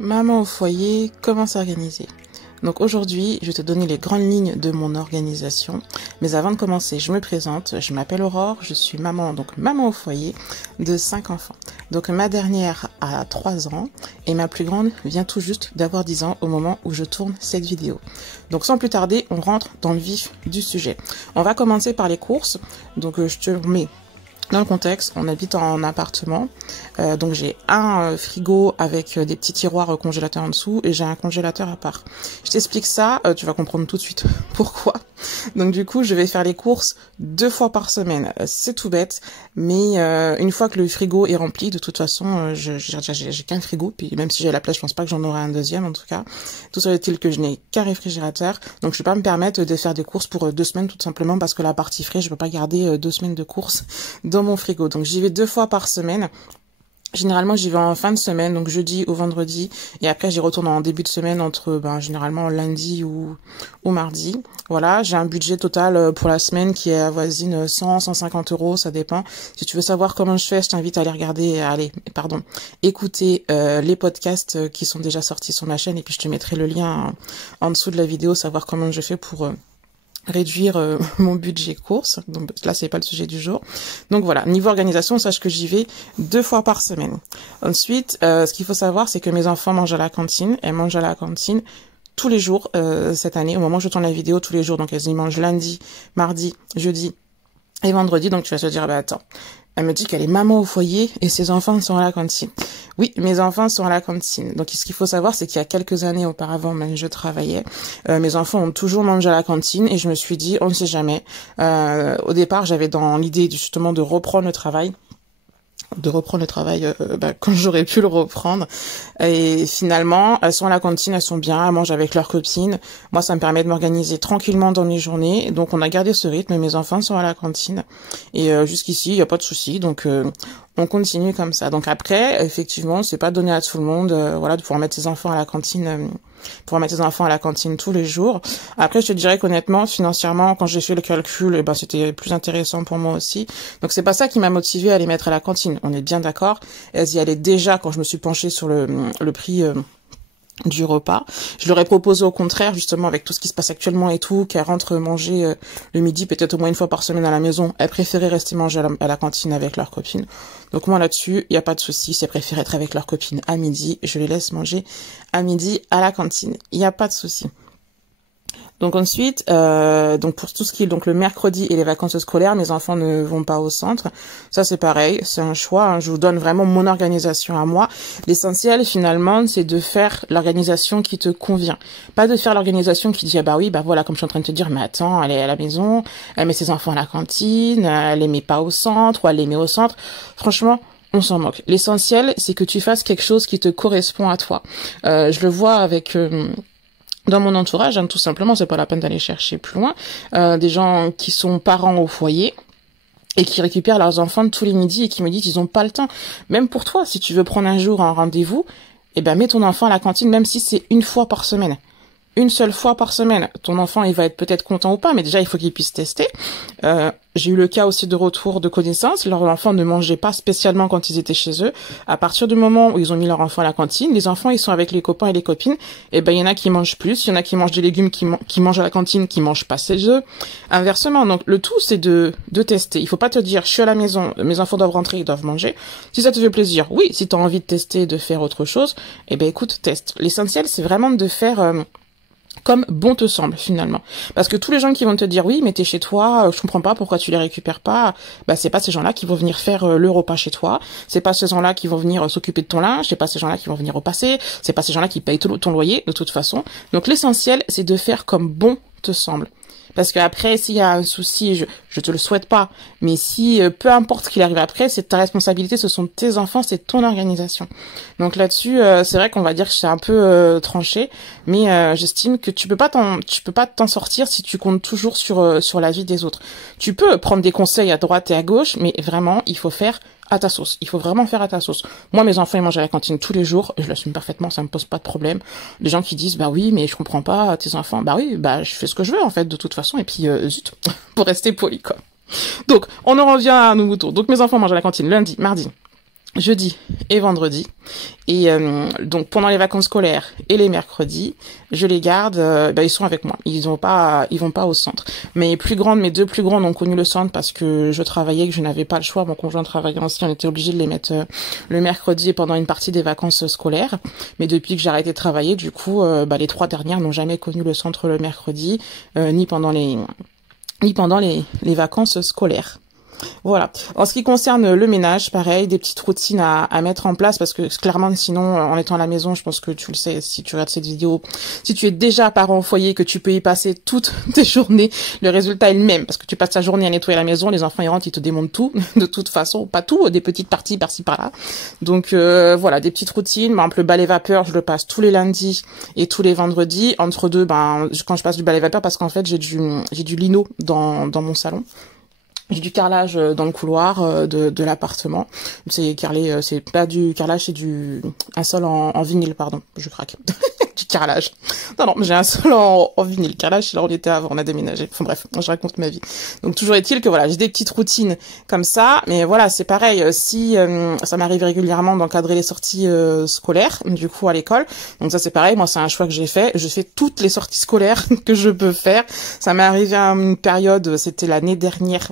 Maman au foyer, comment s'organiser? Donc aujourd'hui, je vais te donner les grandes lignes de mon organisation. Mais avant de commencer, je me présente. Je m'appelle Aurore, je suis maman, donc maman au foyer de 5 enfants. Donc ma dernière a 3 ans et ma plus grande vient tout juste d'avoir 10 ans au moment où je tourne cette vidéo. Donc sans plus tarder, on rentre dans le vif du sujet. On va commencer par les courses. Donc je te mets dans le contexte, on habite en appartement, donc j'ai un frigo avec des petits tiroirs congélateurs en dessous et j'ai un congélateur à part. Je t'explique ça, tu vas comprendre tout de suite pourquoi. Donc du coup, je vais faire les courses 2 fois par semaine. C'est tout bête, mais une fois que le frigo est rempli, de toute façon, j'ai qu'un frigo, puis même si j'ai la place, je pense pas que j'en aurai un deuxième en tout cas. Tout serait-il que je n'ai qu'un réfrigérateur, donc je vais pas me permettre de faire des courses pour 2 semaines tout simplement parce que la partie frais, je peux pas garder 2 semaines de courses dans mon frigo. Donc j'y vais 2 fois par semaine. Généralement, j'y vais en fin de semaine, donc jeudi au vendredi, et après j'y retourne en début de semaine entre généralement lundi ou mardi. Voilà, j'ai un budget total pour la semaine qui est avoisine 100-150 euros, ça dépend. Si tu veux savoir comment je fais, je t'invite à aller regarder, écouter les podcasts qui sont déjà sortis sur ma chaîne, et puis je te mettrai le lien en dessous de la vidéo, savoir comment je fais pour réduire mon budget course. Donc là, c'est pas le sujet du jour. Donc voilà, niveau organisation, sache que j'y vais 2 fois par semaine. Ensuite, ce qu'il faut savoir, c'est que mes enfants mangent à la cantine. Elles mangent à la cantine tous les jours cette année. Au moment où je tourne la vidéo, tous les jours. Donc elles y mangent lundi, mardi, jeudi et vendredi. Donc tu vas te dire, bah attends, elle me dit qu'elle est maman au foyer et ses enfants sont à la cantine. Oui, mes enfants sont à la cantine. Donc, ce qu'il faut savoir, c'est qu'il y a quelques années auparavant, même je travaillais, mes enfants ont toujours mangé à la cantine et je me suis dit, on ne sait jamais. Au départ, j'avais dans l'idée justement de reprendre le travail. Quand j'aurais pu le reprendre. Et finalement, elles sont à la cantine, elles sont bien, elles mangent avec leurs copines. Moi, ça me permet de m'organiser tranquillement dans les journées. Donc, on a gardé ce rythme. Mes enfants sont à la cantine. Et jusqu'ici, il n'y a pas de souci. Donc, on continue comme ça. Donc après, effectivement, c'est pas donné à tout le monde, de pouvoir mettre ses enfants à la cantine. Tous les jours. Après, je te dirais qu'honnêtement, financièrement, quand j'ai fait le calcul, c'était plus intéressant pour moi aussi. Donc, c'est pas ça qui m'a motivée à les mettre à la cantine. On est bien d'accord. Elles y allaient déjà quand je me suis penchée sur le prix du repas. Je leur ai proposé au contraire, justement, avec tout ce qui se passe actuellement et tout, qu'elles rentrent manger le midi, peut-être au moins 1 fois par semaine à la maison. Elles préféraient rester manger à la cantine avec leurs copines. Donc moi là-dessus, il n'y a pas de souci. Si elles préfèrent être avec leurs copines à midi, je les laisse manger à midi à la cantine. Il n'y a pas de souci. Donc ensuite, donc pour tout ce qui est donc le mercredi et les vacances scolaires, mes enfants ne vont pas au centre. Ça c'est pareil, c'est un choix. Hein. Je vous donne vraiment mon organisation à moi. L'essentiel finalement, c'est de faire l'organisation qui te convient, pas de faire l'organisation qui dit voilà, comme je suis en train de te dire, mais attends, elle est à la maison, elle met ses enfants à la cantine, elle les met pas au centre ou elle les met au centre. Franchement, on s'en moque. L'essentiel, c'est que tu fasses quelque chose qui te correspond à toi. Je le vois avec dans mon entourage, tout simplement, c'est pas la peine d'aller chercher plus loin, des gens qui sont parents au foyer et qui récupèrent leurs enfants tous les midis et qui me disent qu'ils ont pas le temps. Même pour toi, si tu veux prendre un jour un rendez-vous, mets ton enfant à la cantine, même si c'est 1 fois par semaine. 1 seule fois par semaine. Ton enfant, il va être peut-être content ou pas, mais déjà, il faut qu'il puisse tester. J'ai eu le cas aussi de retour de connaissances. Leurs enfants ne mangeaient pas spécialement quand ils étaient chez eux. À partir du moment où ils ont mis leur enfant à la cantine, les enfants, ils sont avec les copains et les copines. Il y en a qui mangent plus, il y en a qui mangent des légumes qui mangent à la cantine, qui mangent pas chez eux. Inversement. Donc, le tout, c'est de tester. Il faut pas te dire, je suis à la maison, mes enfants doivent rentrer, ils doivent manger. Si ça te fait plaisir, oui. Si tu as envie de tester, de faire autre chose, écoute, teste. L'essentiel, c'est vraiment de faire comme bon te semble finalement. Parce que tous les gens qui vont te dire oui mais t'es chez toi, je comprends pas pourquoi tu les récupères pas, c'est pas ces gens-là qui vont venir faire le repas chez toi, c'est pas ces gens-là qui vont venir s'occuper de ton linge, c'est pas ces gens-là qui vont venir repasser, c'est pas ces gens-là qui payent ton loyer de toute façon. Donc l'essentiel c'est de faire comme bon te semble. Parce que après, s'il y a un souci, je te le souhaite pas, mais si peu importe ce qu'il arrive après, c'est ta responsabilité, ce sont tes enfants, c'est ton organisation. Donc là-dessus, c'est vrai qu'on va dire que c'est un peu tranché, mais j'estime que tu peux pas t'en sortir si tu comptes toujours sur la vie des autres. Tu peux prendre des conseils à droite et à gauche, mais vraiment, il faut faire à ta sauce. Il faut vraiment faire à ta sauce. Moi, mes enfants, ils mangent à la cantine tous les jours. Je l'assume parfaitement, ça me pose pas de problème. Les gens qui disent, oui, mais je comprends pas, tes enfants. Oui, je fais ce que je veux, en fait, de toute façon. Et puis, zut, pour rester poli, quoi. Donc, on en revient à nos moutons. Donc, mes enfants mangent à la cantine lundi, mardi, jeudi et vendredi. Et donc pendant les vacances scolaires et les mercredis, je les garde, ils sont avec moi. Ils vont pas au centre. Mes deux plus grandes ont connu le centre parce que je travaillais, que je n'avais pas le choix. Mon conjoint travaillait aussi, on était obligé de les mettre le mercredi et pendant une partie des vacances scolaires. Mais depuis que j'ai arrêté de travailler, du coup, les 3 dernières n'ont jamais connu le centre le mercredi, ni pendant les vacances scolaires. Voilà. En ce qui concerne le ménage, pareil, des petites routines à mettre en place parce que clairement, sinon, en étant à la maison, je pense que tu le sais si tu regardes cette vidéo, si tu es déjà parent au foyer, que tu peux y passer toutes tes journées, le résultat est le même parce que tu passes ta journée à nettoyer la maison, les enfants ils rentrent, ils te démontent tout, de toute façon, pas tout, des petites parties par-ci par-là. Donc voilà, des petites routines. Par exemple, le balai vapeur, je le passe tous les lundis et tous les vendredis. Entre deux, quand je passe du balai vapeur, parce qu'en fait j'ai du lino dans mon salon. J'ai du carrelage dans le couloir de l'appartement. C'est carrelé, c'est pas du carrelage, c'est un sol en vinyle, pardon. Je craque. Du carrelage. Non, j'ai un sol en vinyle. Carrelage, c'est là où on était avant, on a déménagé. Enfin bref, je raconte ma vie. Donc toujours est-il que voilà, j'ai des petites routines comme ça. Mais voilà, c'est pareil. Si ça m'arrive régulièrement d'encadrer les sorties scolaires, du coup à l'école. Donc ça c'est pareil. Moi c'est un choix que j'ai fait. Je fais toutes les sorties scolaires que je peux faire. Ça m'est arrivé à une période, c'était l'année dernière.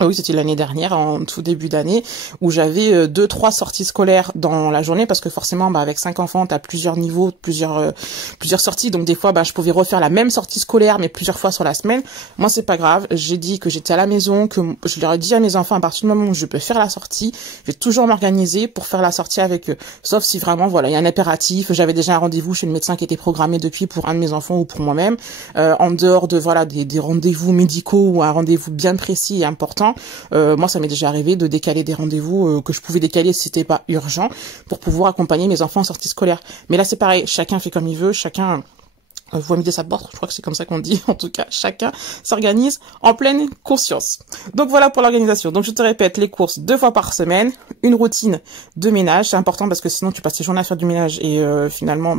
Oui, c'était l'année dernière, en tout début d'année, où j'avais 2-3 sorties scolaires dans la journée, parce que forcément, avec 5 enfants, t'as plusieurs niveaux, plusieurs sorties, donc des fois, je pouvais refaire la même sortie scolaire, mais plusieurs fois sur la semaine. Moi, c'est pas grave. J'ai dit que j'étais à la maison, que je leur ai dit à mes enfants, à partir du moment où je peux faire la sortie, je vais toujours m'organiser pour faire la sortie avec eux. Sauf si vraiment, voilà, il y a un impératif. J'avais déjà un rendez-vous chez le médecin qui était programmé depuis pour un de mes enfants ou pour moi-même, en dehors de, voilà, des rendez-vous médicaux ou un rendez-vous bien précis et important. Moi, ça m'est déjà arrivé de décaler des rendez-vous que je pouvais décaler si c'était pas urgent pour pouvoir accompagner mes enfants en sortie scolaire. Mais là, c'est pareil. Chacun fait comme il veut. Chacun voit midi sa porte, je crois que c'est comme ça qu'on dit. En tout cas, chacun s'organise en pleine conscience. Donc voilà pour l'organisation. Donc je te répète, les courses 2 fois par semaine, une routine de ménage, c'est important parce que sinon tu passes tes journées à faire du ménage et finalement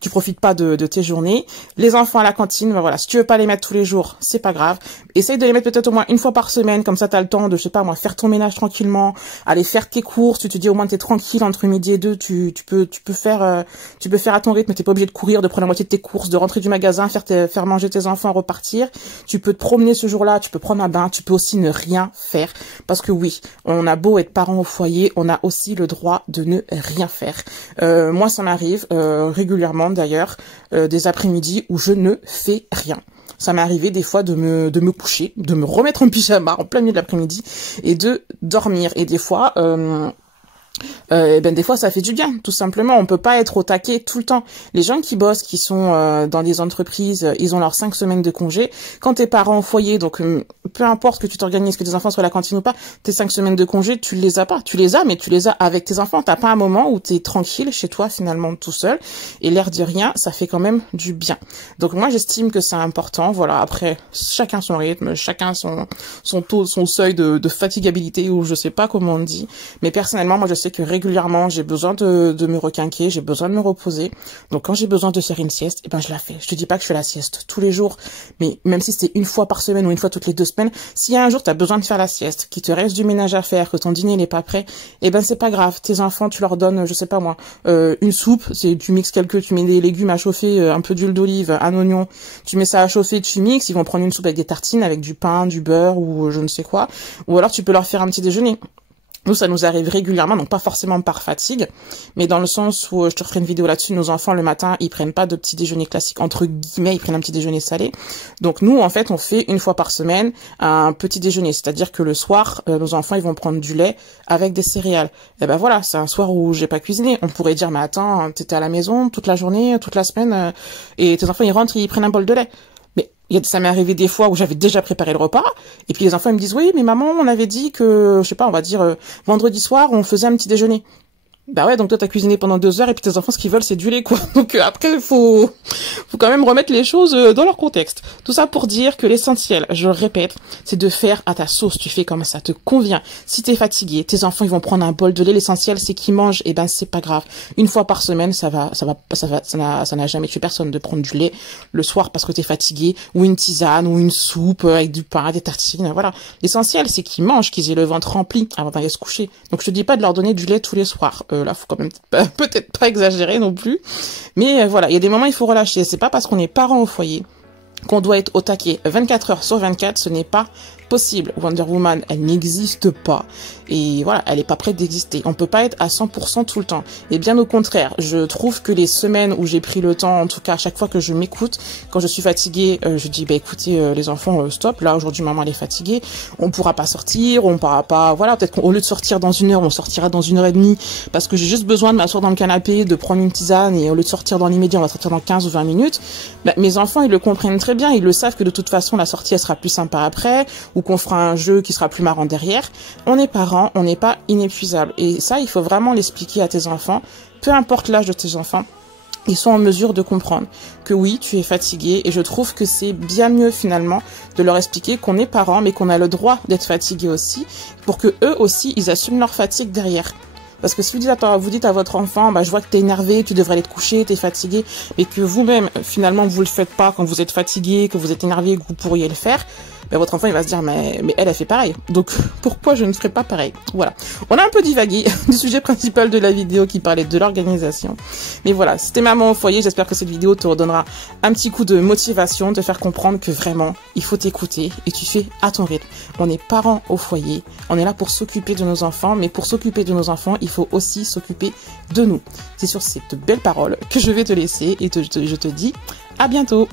tu profites pas de tes journées. Les enfants à la cantine, voilà, si tu veux pas les mettre tous les jours, c'est pas grave. Essaye de les mettre peut-être au moins une fois par semaine, comme ça t'as le temps de, je sais pas moi, faire ton ménage tranquillement, aller faire tes courses, tu te dis au moins t'es tranquille entre midi et 2, tu peux faire à ton rythme, t'es pas obligé de courir, de prendre la moitié de tes courses, de rentrer du magasin, faire manger tes enfants, repartir. Tu peux te promener ce jour-là, tu peux prendre un bain, tu peux aussi ne rien faire. Parce que oui, on a beau être parent au foyer, on a aussi le droit de ne rien faire. Moi, ça m'arrive régulièrement d'ailleurs, des après-midi où je ne fais rien. Ça m'est arrivé des fois de me coucher, de me remettre en pyjama en plein milieu de l'après-midi et de dormir. Et des fois... des fois ça fait du bien, tout simplement. On peut pas être au taquet tout le temps. Les gens qui bossent, qui sont dans des entreprises, ils ont leurs 5 semaines de congé. Quand t'es parent au foyer, donc peu importe que tu t'organises, que tes enfants soient à la cantine ou pas, tes 5 semaines de congé, tu les as pas. Tu les as, mais tu les as avec tes enfants. T'as pas un moment où t'es tranquille chez toi, finalement, tout seul. Et l'air de rien, ça fait quand même du bien. Donc moi, j'estime que c'est important. Voilà, après, chacun son rythme, chacun son seuil de fatigabilité, ou je sais pas comment on dit. Mais personnellement, moi, je sais que régulièrement j'ai besoin de me requinquer, j'ai besoin de me reposer. Donc quand j'ai besoin de faire une sieste, je la fais. Je te dis pas que je fais la sieste tous les jours, mais même si c'était une fois par semaine ou une fois toutes les 2 semaines, s'il y a un jour tu as besoin de faire la sieste, qu'il te reste du ménage à faire, que ton dîner n'est pas prêt, c'est pas grave. Tes enfants, tu leur donnes, je sais pas moi, une soupe, tu mixes tu mets des légumes à chauffer, un peu d'huile d'olive, un oignon, tu mets ça à chauffer, tu mixes, ils vont prendre une soupe avec des tartines, avec du pain, du beurre ou je ne sais quoi. Ou alors tu peux leur faire un petit déjeuner. Nous, ça nous arrive régulièrement, donc pas forcément par fatigue, mais dans le sens où, je te referai une vidéo là-dessus, nos enfants, le matin, ils prennent pas de petit déjeuner classique, entre guillemets, ils prennent un petit déjeuner salé. Donc nous, en fait, on fait une fois par semaine un petit déjeuner, c'est-à-dire que le soir, nos enfants, ils vont prendre du lait avec des céréales. Voilà, c'est un soir où j'ai pas cuisiné. On pourrait dire, mais attends, t'étais à la maison toute la journée, toute la semaine, et tes enfants, ils rentrent, ils prennent un bol de lait. Ça m'est arrivé des fois où j'avais déjà préparé le repas, et puis les enfants ils me disent, oui, mais maman, on avait dit que, je sais pas, on va dire, vendredi soir, on faisait un petit déjeuner. Bah ouais, donc toi t'as cuisiné pendant 2 heures et puis tes enfants ce qu'ils veulent c'est du lait quoi. Donc après faut quand même remettre les choses dans leur contexte. Tout ça pour dire que l'essentiel, je le répète, c'est de faire à ta sauce. Tu fais comme ça te convient. Si t'es fatigué, tes enfants ils vont prendre un bol de lait. L'essentiel c'est qu'ils mangent. Et ben c'est pas grave. Une fois par semaine ça n'a jamais tué personne de prendre du lait le soir parce que t'es fatigué, ou une tisane ou une soupe avec du pain, des tartines. Voilà. L'essentiel c'est qu'ils mangent, qu'ils aient le ventre rempli avant d'aller se coucher. Donc je te dis pas de leur donner du lait tous les soirs. Là, faut quand même peut-être pas exagérer non plus. Mais voilà, il y a des moments il faut relâcher. C'est pas parce qu'on est parent au foyer qu'on doit être au taquet 24 heures sur 24, ce n'est pas possible. Wonder Woman, elle n'existe pas. Et voilà, elle est pas prête d'exister. On peut pas être à 100% tout le temps. Et bien au contraire, je trouve que les semaines où j'ai pris le temps, en tout cas à chaque fois que je m'écoute, quand je suis fatiguée, je dis, bah écoutez les enfants, stop, là aujourd'hui maman elle est fatiguée, on pourra pas sortir, on pourra pas, voilà, peut-être qu'au lieu de sortir dans 1 heure, on sortira dans 1 heure et demie, parce que j'ai juste besoin de m'asseoir dans le canapé, de prendre une tisane, et au lieu de sortir dans l'immédiat, on va sortir dans 15 ou 20 minutes. Bah, mes enfants, ils le comprennent très bien, ils le savent que de toute façon la sortie elle sera plus sympa après, ou qu'on fera un jeu qui sera plus marrant derrière. On est parents, on n'est pas inépuisable. Et ça, il faut vraiment l'expliquer à tes enfants, peu importe l'âge de tes enfants. Ils sont en mesure de comprendre que oui, tu es fatigué, et je trouve que c'est bien mieux finalement de leur expliquer qu'on est parents, mais qu'on a le droit d'être fatigué aussi, pour que eux aussi, ils assument leur fatigue derrière. Parce que si vous dites à votre enfant, bah, je vois que t'es énervé, tu devrais aller te coucher, t'es fatigué, mais que vous-même, finalement, vous le faites pas quand vous êtes fatigué, que vous êtes énervé, que vous pourriez le faire, ben votre enfant il va se dire mais elle fait pareil, donc pourquoi je ne ferai pas pareil. Voilà, on a un peu divagué du sujet principal de la vidéo qui parlait de l'organisation, mais voilà, c'était maman au foyer. J'espère que cette vidéo te redonnera un petit coup de motivation, de faire comprendre que vraiment il faut t'écouter et tu fais à ton rythme. On est parents au foyer, on est là pour s'occuper de nos enfants, mais pour s'occuper de nos enfants il faut aussi s'occuper de nous. C'est sur cette belle parole que je vais te laisser et je te dis à bientôt.